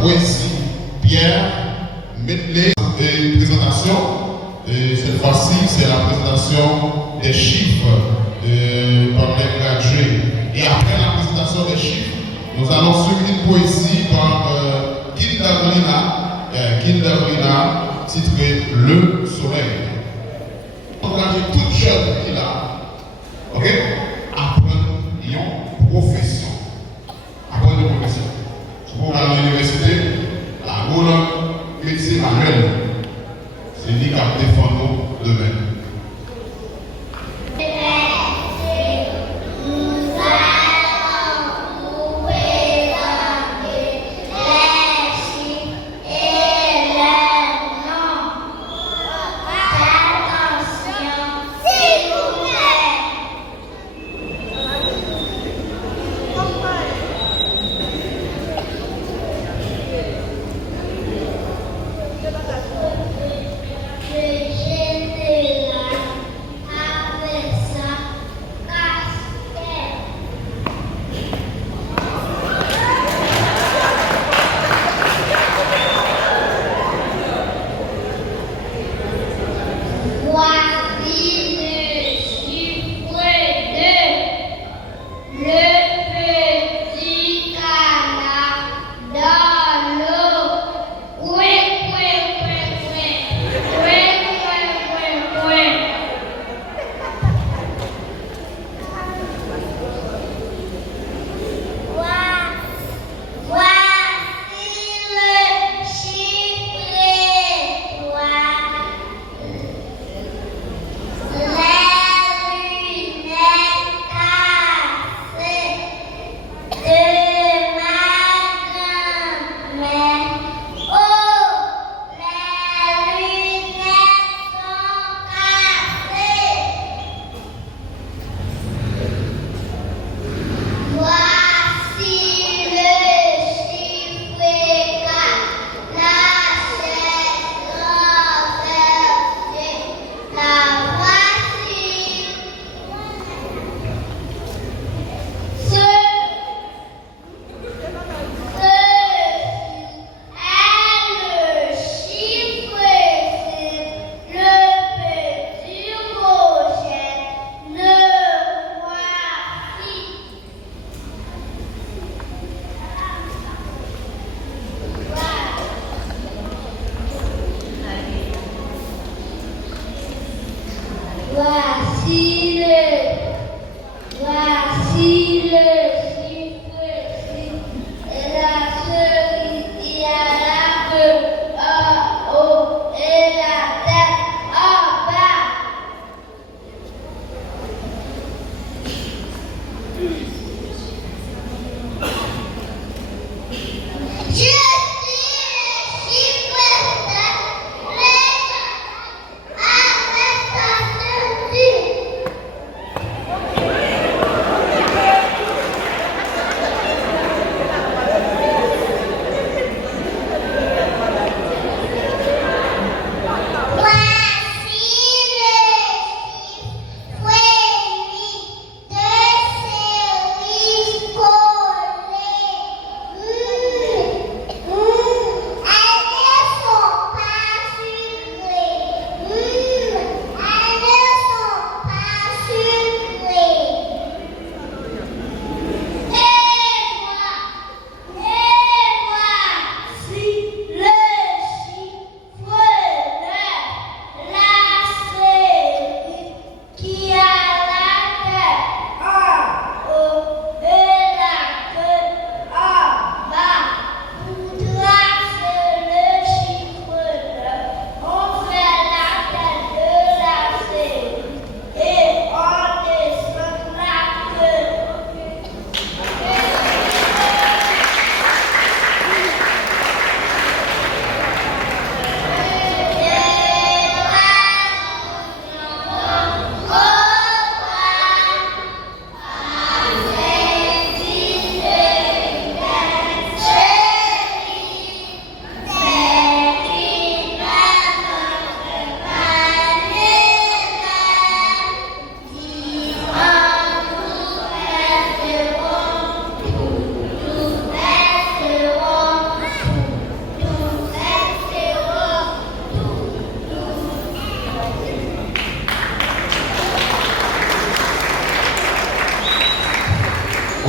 poésie, Pierre, medley et présentation. Et cette fois-ci, c'est la présentation des chiffres par les gradués. Et après la présentation des chiffres, nous allons suivre une poésie par Kinderlina, titrée Le Soleil. Encourager toute jeune qui est là, ok, apprendre une profession. Apprendre une profession. Si vous allez à l'université, la bonne médecine manuelle, c'est lui qui a défendu demain.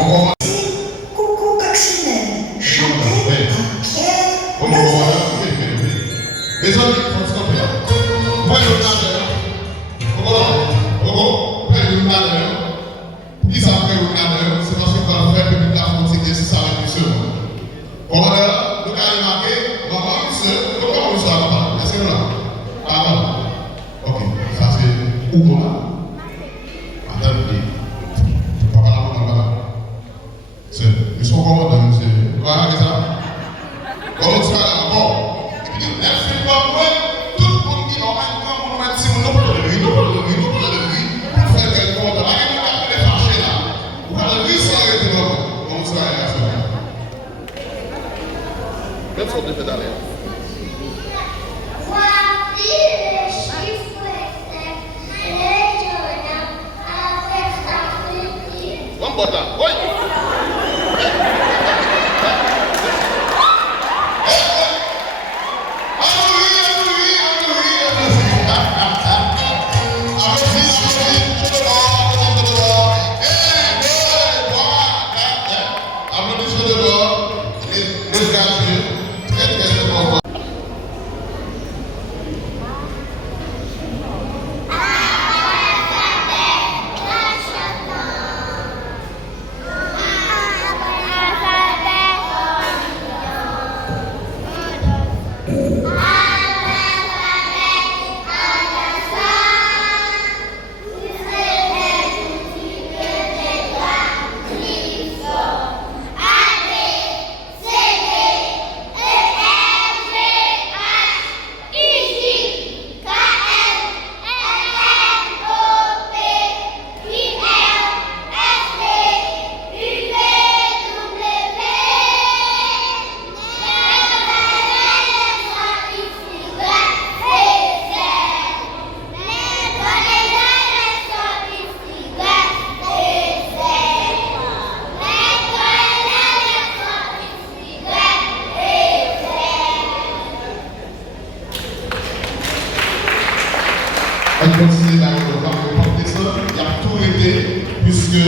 On Coucou coccinelle, chantez un Pierre. oui. Les amis, il faut stopper là. Moi, je qui ça fait le cadre, c'est parce que quand on fait le public la frontière, c'est ça avec les seuls. Commandeur, le cas est marqué, maman, seul, comment on s'en va? Est-ce que là? Ah bon. Ok, ça c'est où moi là? Attendez, papa là, papa là. C'est, ils sont commandants, c'est, voilà, c'est ça? Comment tu vas là encore? Et puis, merci pour moi, tout le monde qui normalement, on va dire, on n'a pas de lui, on n'a pas de lui, on n'a pas de lui, pour faire quelque chose. Même si on devait d'aller. Voici les chiffres régionaux avec sa petite. One more time. Oui. On continue dans le parc de ça, il y a tout été, puisque il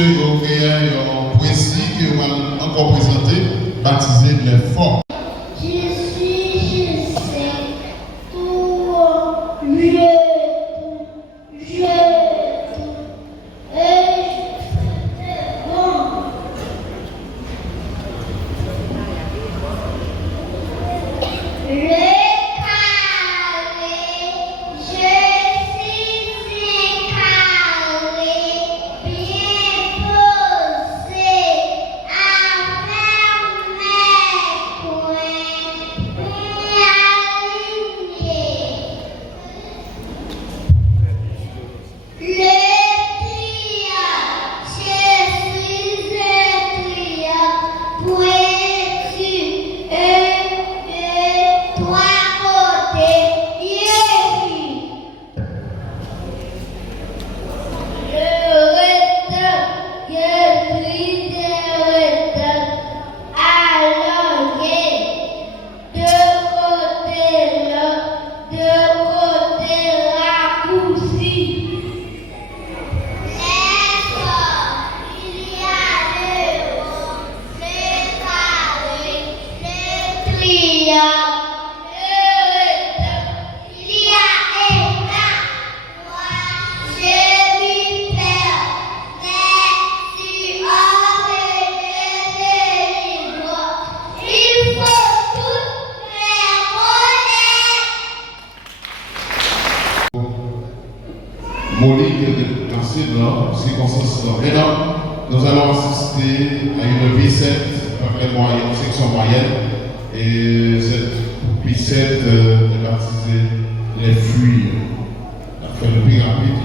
y a une poésie qui va encore présenter, baptisée les forts. Je sais, tout, Molly qui est lancée dans ces circonstances. Maintenant, nous allons assister à une V7, une section moyenne, et cette V7 est baptisée les fruits. On fait le plus rapide,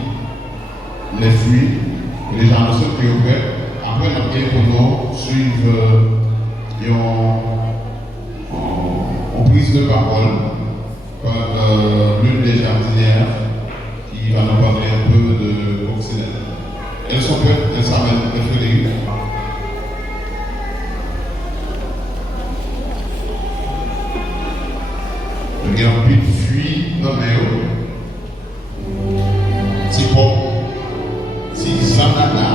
les fruits, les gens ne sont plus ouverts. Après, nous allons suivre en prise de parole par l'une des jardinières qui va nous parler un peu de coccinelle. Elles sont prêtes, elles s'amènent, Frédéric. Il y a un peu de fuite dans mes eaux. C'est bon. C'est ça, là.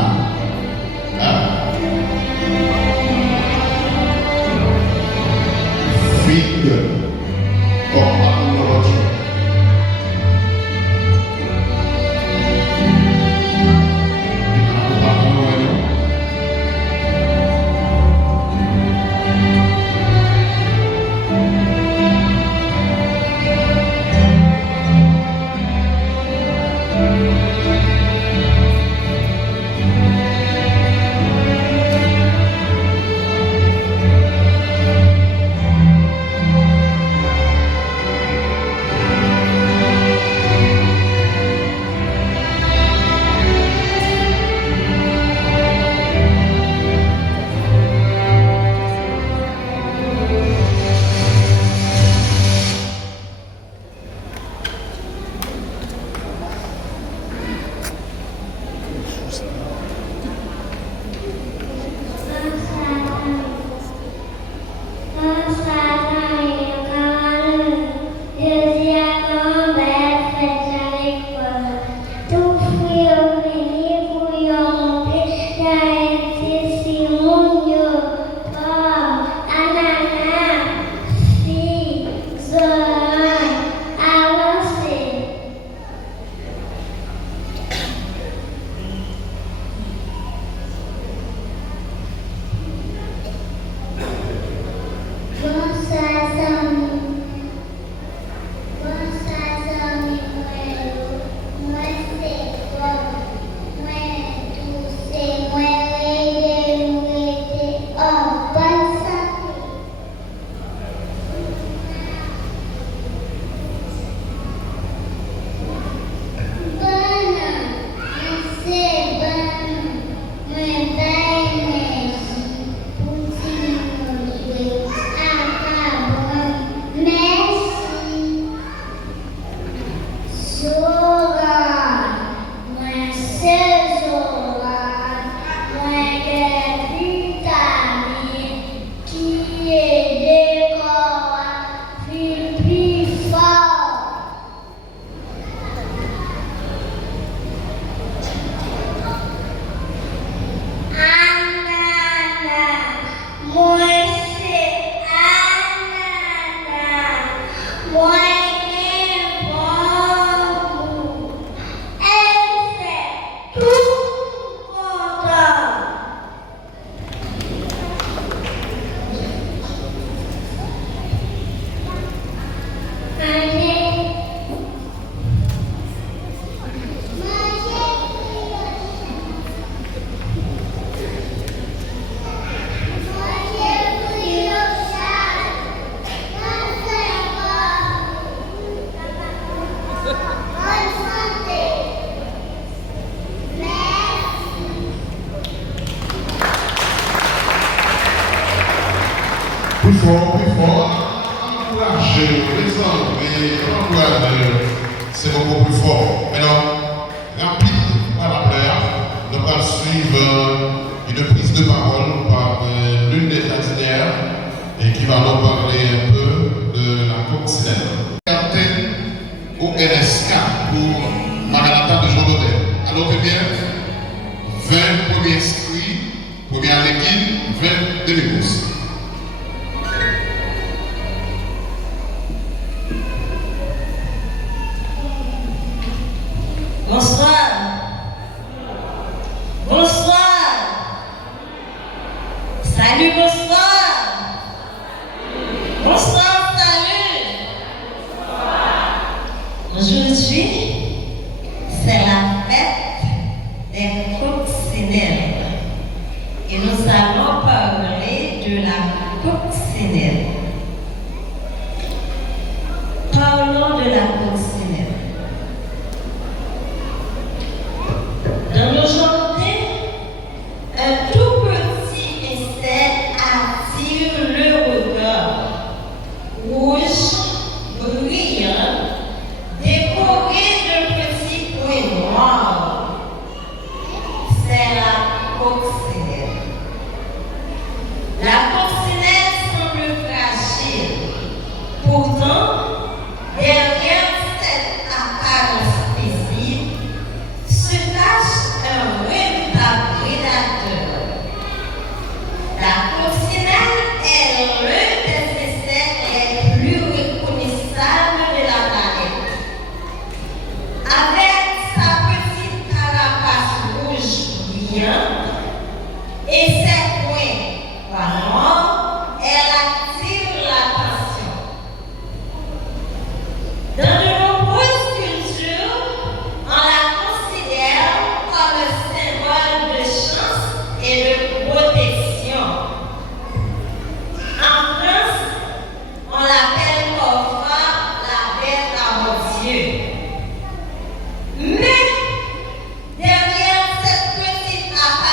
bonne santé. Merci. Plus fort, encouragez les amis, encouragez, c'est beaucoup plus fort. Alors, rapide, à la prière, nous allons suivre une prise de parole par l'une des jardinières et qui va nous parler un peu de la coccinelle. Captain au NSK pour Maranatha de Jean Robert. Alors, très bien, 20 premiers inscrits, première équipe, 20 demi-courses. Bonsoir. Bonsoir. Salut, bonsoir. Bonsoir, salut. Aujourd'hui, c'est la fête des coccinelles. Et nous allons parler de la coccinelle. Parlons de la coccinelle. Dans nos journées, un tout petit insecte attire le regard. Rouge, brillant, décoré de petits points noirs. C'est la coccinelle. La coccinelle semble fragile. Pourtant, derrière cette apparence visible, se cache un véritable prédateur. La coccinelle est l'un des insectes les plus reconnaissables de la planète. Avec sa petite carapace rouge brillante et ses points noirs, elle attire l'attention. Dans de nombreuses cultures, on la considère comme un symbole de chance et de protection. En France, on l'appelle parfois la bête à mortier. Mais derrière cette petite apparence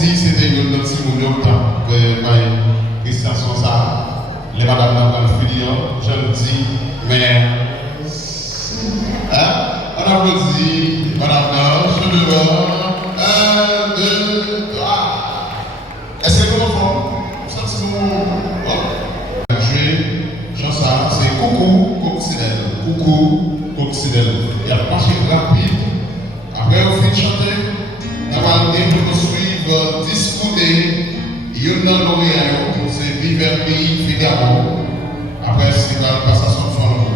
si c'était une autre Simon Christian Sonsa, les madame dans le filion, je le dis, mais on applaudit, madame je le vois. 1, 2, 3. Est-ce que vous comprenez? Ça, c'est mon. Jean-Sarah, c'est coucou, coccinelle. Coucou, coccinelle. Il a marché rapide. Après, on finit de chanter. Normalement, pour nous suivre, discuter. Il y a un lauréat, c'est Viverly Figaro. Après, c'est la passation de son nom.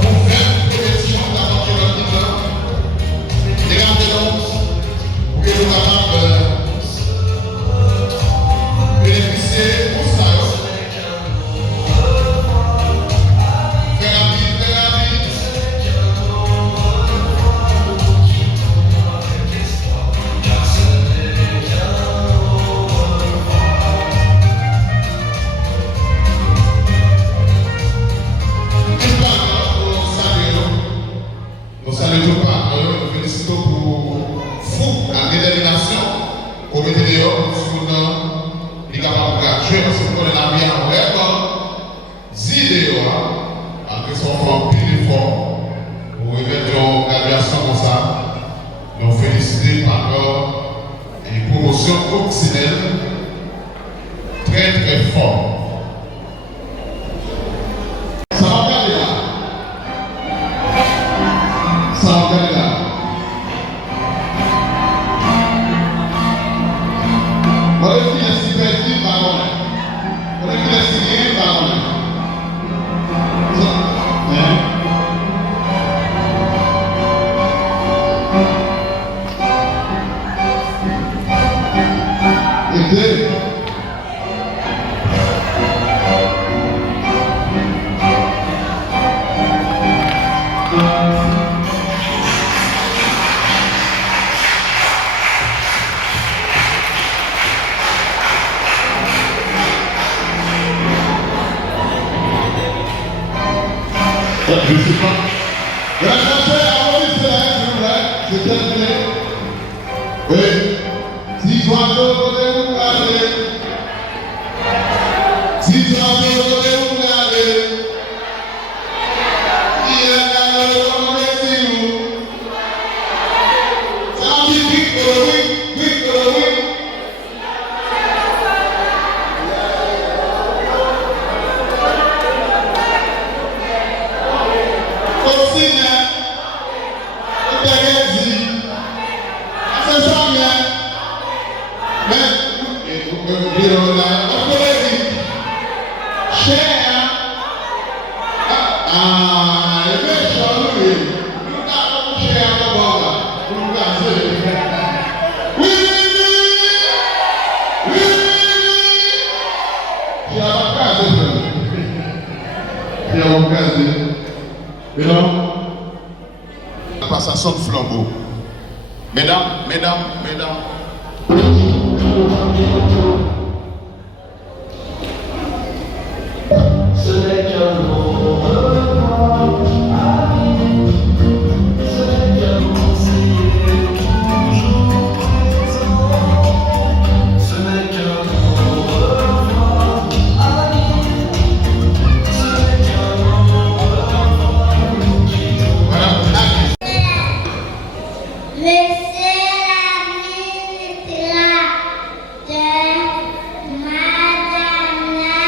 Pour Je ne sais pas. La chanson, s'il vous plaît. C'est terminé. Oui. Si oiseaux côté vous regardez. Si oiseaux côté vous regardez. Il y a un homme qui vous. Ça dit oui. Passation de flambeau. Mesdames. Ce n'est qu'un mot revoir, ami. Ce n'est qu'un conseiller toujours présent. Ce n'est qu'un mot revoir, ami. Ce n'est qu'un mot revoir qui nous Monsieur l'administrateur, Madame la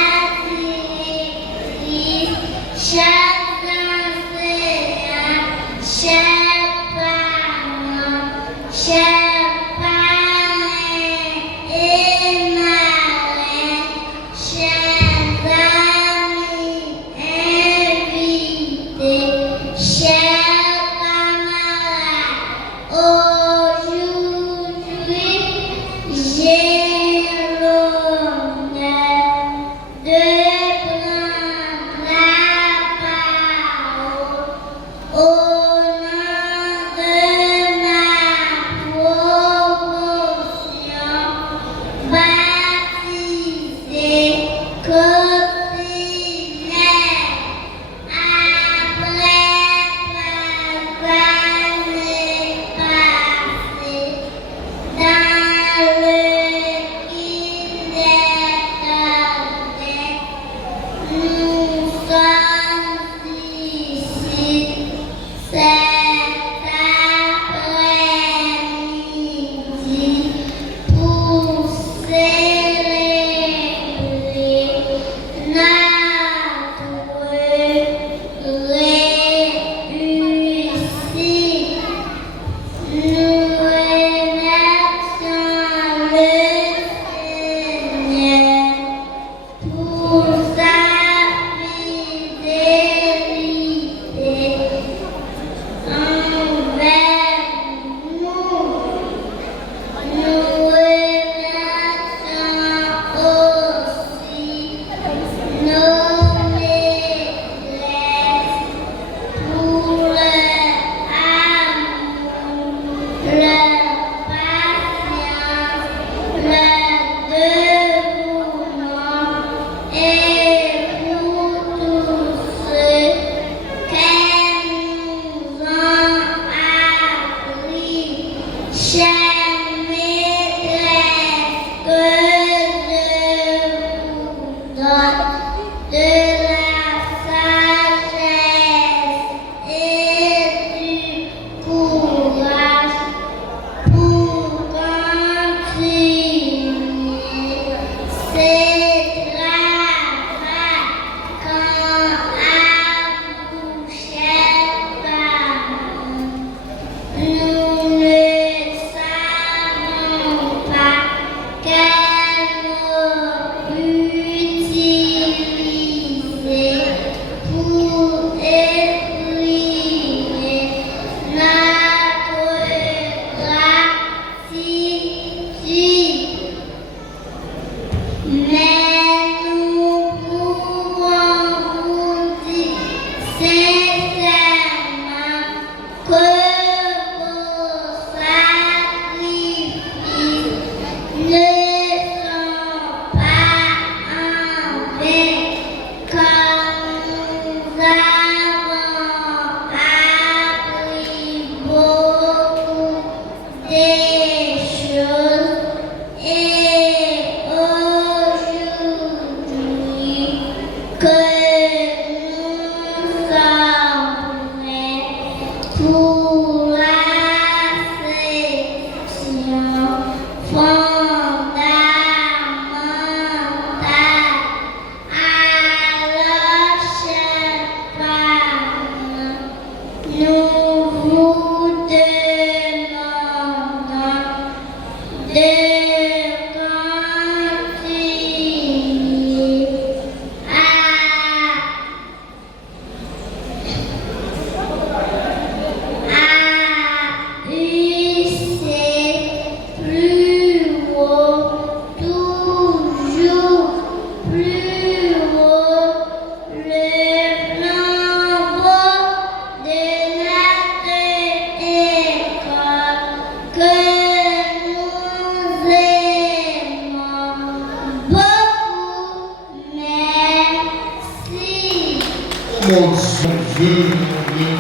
Mon Dieu,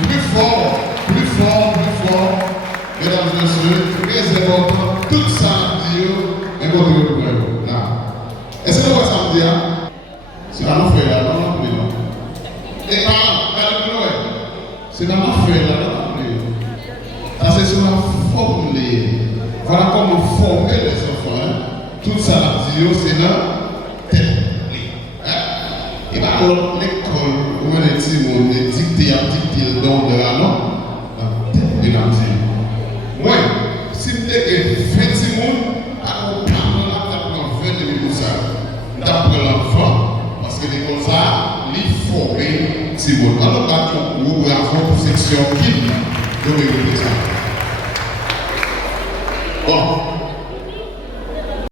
plus fort, plus fort, plus fort. Mesdames et messieurs, très important, tout ça, Dieu, est votre problème. Est-ce que vous voyez ça me dire? C'est dans mon frère, là, non, non. Et c'est dans mon frère, là, non, ça c'est sur la forme. Voilà comment former les enfants. Hein? Tout ça, Dieu, c'est dans tête. Et bien, alors, l'école, où on est dit, on est dicté à dicter le don de la langue, dans tête de la Dieu. Moi, si vous êtes 20 personnes, alors, parents là, t'apprends 20 minutes pour ça. D'après l'enfant, parce que l'école ça, il faut former Simon. Alors, quand on ouvre la section qui doit ça. Bon.